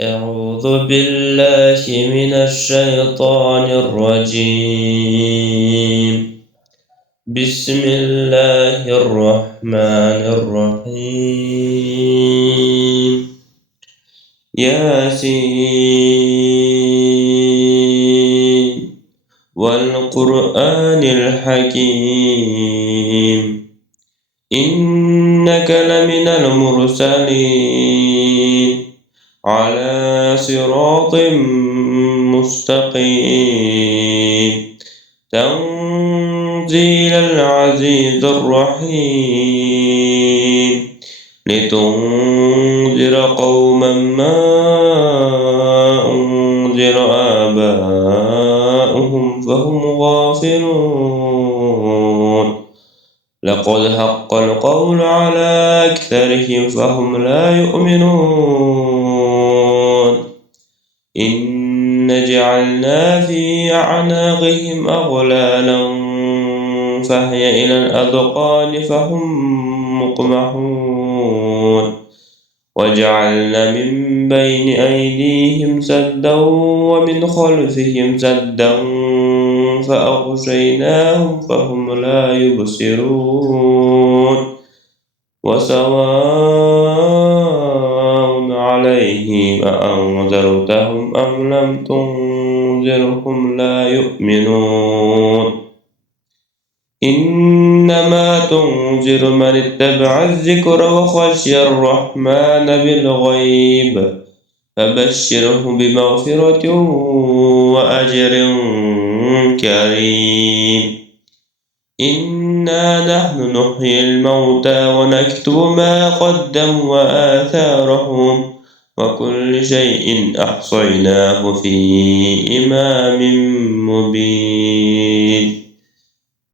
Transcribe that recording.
أعوذ بالله من الشيطان الرجيم. بسم الله الرحمن الرحيم. ياسين والقرآن الحكيم إنك لمن المرسلين على صراط مستقيم تنزيل العزيز الرحيم لتنذر قوما ما أنذر آباؤهم فهم غافلون لقد حق القول على أكثرهم فهم لا يؤمنون إن جعلنا في أعناقهم أغلالا فهي إلى الأذقان فهم مقمحون وجعلنا من بين أيديهم سدا ومن خلفهم سدا فأغشيناهم فهم لا يبصرون وسواء عليهم أأنذرتهم أم لم تنذرهم لا يؤمنون إنما تنذر من اتبع الذكر وخشي الرحمن بالغيب فبشره بمغفرة وأجر كريم إنا نحن نحيي الموتى ونكتب ما قدموا وآثارهم وكل شيء أحصيناه في إمام مبين.